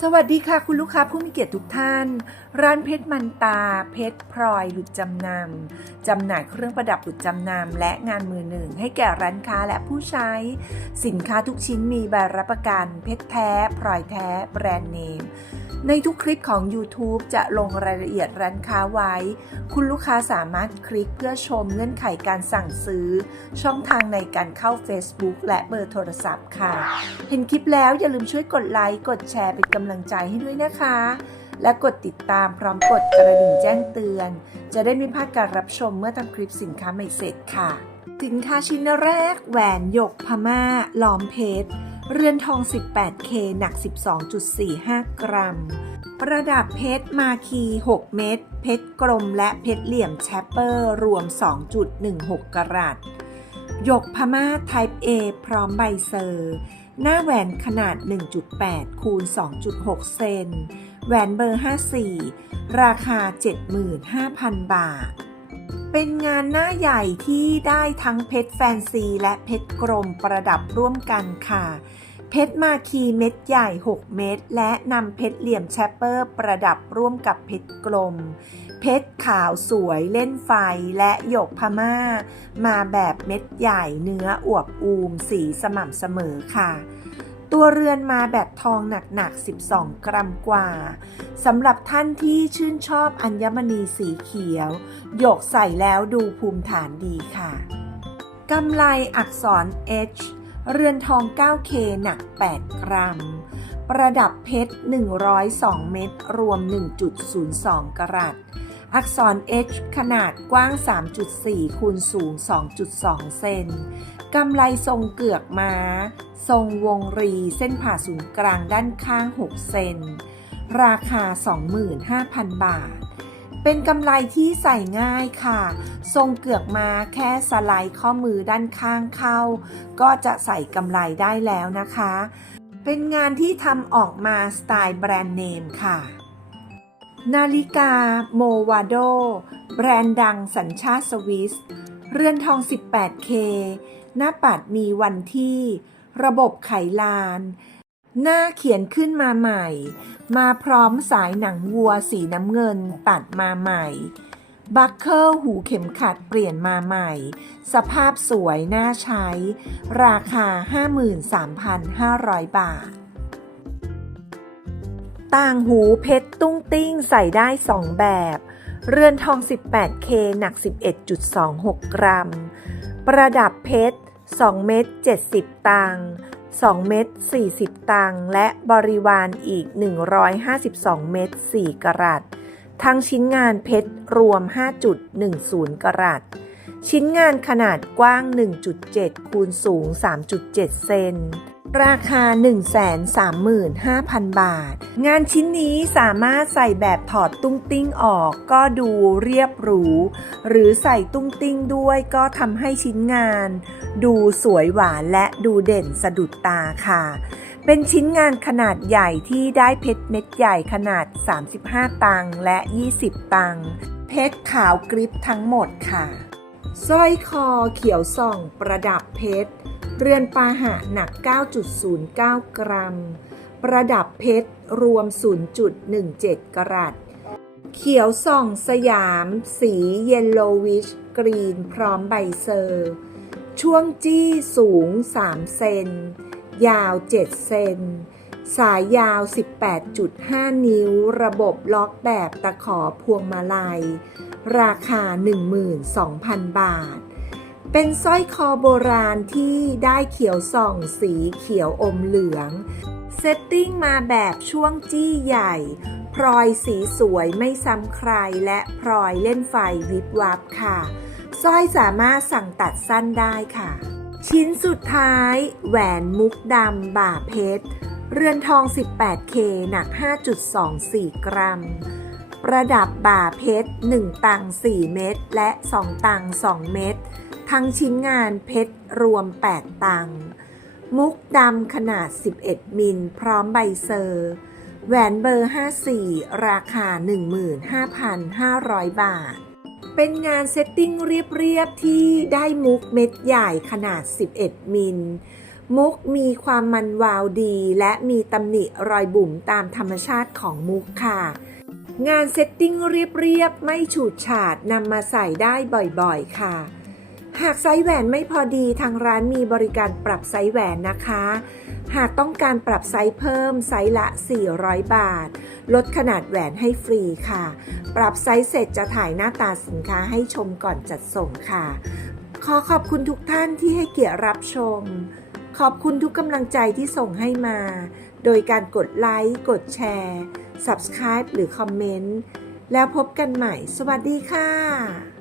สวัสดีค่ะคุณลูกค้าผู้มีเกียรติทุกท่าน ร้านเพชรมันตา เพชรพลอยหลุดจำนำจำหน่ายเครื่องประดับหลุดจำนำและงานมือหนึ่ง ให้แก่ร้านค้าและผู้ใช้ สินค้าทุกชิ้นมีใบรับประกัน เพชรแท้ พลอยแท้ แบรนด์เนม ในทุกคลิปของ YouTube จะลงรายละเอียดร้านค้าไว้ คุณลูกค้าสามารถคลิกเพื่อชมเงื่อนไขการสั่งซื้อ ช่องทางในการเข้า Facebook และเบอร์โทรศัพท์ค่ะ เห็นคลิปแล้วอย่าลืมช่วยกดไลค์ กดแชร์เป็นกำลังใจให้ด้วยนะคะ และกดติดตามพร้อมกดกระดิ่งแจ้งเตือน จะได้ไม่พลาดการรับชมเมื่อทำคลิปสินค้าใหม่เสร็จค่ะ สินค้าชิ้นแรกแหวนหยกพม่าล้อมเพชร เรือนทอง 18K หนัก 12.45 กรัม ประดับเพชรมาคี 6 เม็ด เพชรกลมและเพชรเหลี่ยมแชปเปอร์ รวม 2.16 กรัตหยกพม่า Type A พร้อมใบเซอร์ หน้าแหวนขนาด 1.8 คูณ 2.6 เซน แหวนเบอร์ 54 ราคา 75,000 บาท เป็นงานหน้าใหญ่ที่ได้ทั้งเพชรแฟนซีและเพชรกรมประดับร่วมกันค่ะ เพชรมาคีเม็ดใหญ่ 6 เม็ดและนำเพชรเหลี่ยมแชปเปอร์ประดับร่วมกับเพชรกลม เพชรขาวสวยเล่นไฟและหยกพม่า มาแบบเม็ดใหญ่เนื้ออวบอูมสีสม่ำเสมอค่ะ ตัวเรือนมาแบบทองหนักๆ 12 กรัมกว่าสำหรับท่านที่ชื่นชอบอัญมณีสีเขียว หยกใส่แล้วดูภูมิฐานดีค่ะกำไลอักษร H เรือนทอง 9K หนัก 8 กรัม ประดับเพชร 102 เม็ดรวม 1.02 กรัต อักษร H ขนาดกว้าง 3.4 คูณสูง 2.2 เซน กำไลทรงเกือกม้า ทรงวงรีเส้นผ่าศูนย์กลางด้านข้าง 6 เซน ราคา 25,000 บาท เป็นกำไลที่ใส่ง่ายค่ะ ทรงเกือกมาแค่สไลด์ข้อมือด้านข้างเข้า ก็จะใส่กำไลได้แล้วนะคะ เป็นงานที่ทำออกมาสไตล์แบรนด์เนมค่ะ นาฬิกาโมวาโด แบรนด์ดังสัญชาติสวิส เรือนทอง 18K หน้าปัดมีวันที่ ระบบไขลาน หน้าเขียนขึ้นมาใหม่ มาพร้อมสายหนังวัวสีน้ำเงินตัดมาใหม่ บัคเคิลหูเข็มขัดเปลี่ยนมาใหม่ สภาพสวยน่าใช้ ราคา 53,500 บาท ต่างหูเพชรตุ้งติ้งใส่ได้ 2 แบบ เรือนทอง 18K หนัก 11.26 กรัม ประดับเพชร 2 เม็ด70 ตังค์2 เม็ด40 ตังค์และบริวารอีก 152 เม็ด4กรัตทั้งชิ้นงานเพชรรวม 5.10 กรัตชิ้นงานขนาดกว้าง 1.7 คูณสูง 3.7 เซน ราคา 135,000 บาท งานชิ้นนี้สามารถใส่แบบถอดตุ้งติ้งออกก็ดูเรียบหรู หรือใส่ตุ้งติ้งด้วยก็ทำให้ชิ้นงาน ดูสวยหวานและดูเด่นสะดุดตาค่ะ เป็นชิ้นงานขนาดใหญ่ที่ได้เพชรเม็ดใหญ่ขนาด 35 ตังและ 20 ตัง เพชรขาวกริบทั้งหมดค่ะสร้อยคอเขียวส่องประดับเพชร เรือนปาหะหนัก 9.09 กรัม ประดับเพชรรวม 0.17 กรัตเขียวส่องสยาม สีเยลโลวิชกรีนพร้อมใบเซอร์ ช่วงจี้สูง 3 เซน ยาว 7 เซน สายยาว 18.5 นิ้ว ระบบล็อกแบบตะขอพวงมาลัย ราคา 12,000 บาท เป็นสร้อยคอโบราณที่ได้เขียวส่องสีเขียวอมเหลือง เซตติ้งมาแบบช่วงจี้ใหญ่ พลอยสีสวยไม่ซ้ำใครและพลอยเล่นไฟวิบวับค่ะ สร้อยสามารถสั่งตัดสั้นได้ค่ะ ชิ้นสุดท้าย แหวนมุกดำบ่าเพชร เรือนทอง 18K หนัก 5.24 กรัมประดับบ่าเพชร 1 ตัง 4 เม็ดและ 2 ตัง 2 เม็ด ทั้งชิ้นงานเพชรรวม 8 ตัง มุกดำขนาด 11 มิลพร้อมใบเซอร์ แหวนเบอร์ 54 ราคา 15,500 บาท เป็นงานเซตติ้งเรียบ ๆ ที่ได้มุกเม็ดใหญ่ขนาด 11 มิล มุกมีความมันวาวดี และมีตำหนิรอยบุ๋มตามธรรมชาติของมุกค่ะงานเซตติ้งเรียบ ๆ ไม่ฉูดฉาดนำมาใส่ได้บ่อย ๆ ค่ะ หากไซส์แหวนไม่พอดีทางร้านมีบริการปรับไซส์แหวนนะคะ หากต้องการปรับไซส์เพิ่มไซส์ละ 400 บาท ลดขนาดแหวนให้ฟรีค่ะ ปรับไซส์เสร็จจะถ่ายหน้าตาสินค้าให้ชมก่อนจัดส่งค่ะ ขอขอบคุณทุกท่านที่ให้เกียรติรับชม ขอบคุณทุกกำลังใจที่ส่งให้มา โดยการกดไลค์กดแชร์ Subscribe หรือคอมเมนต์แล้วพบกันใหม่ สวัสดีค่ะ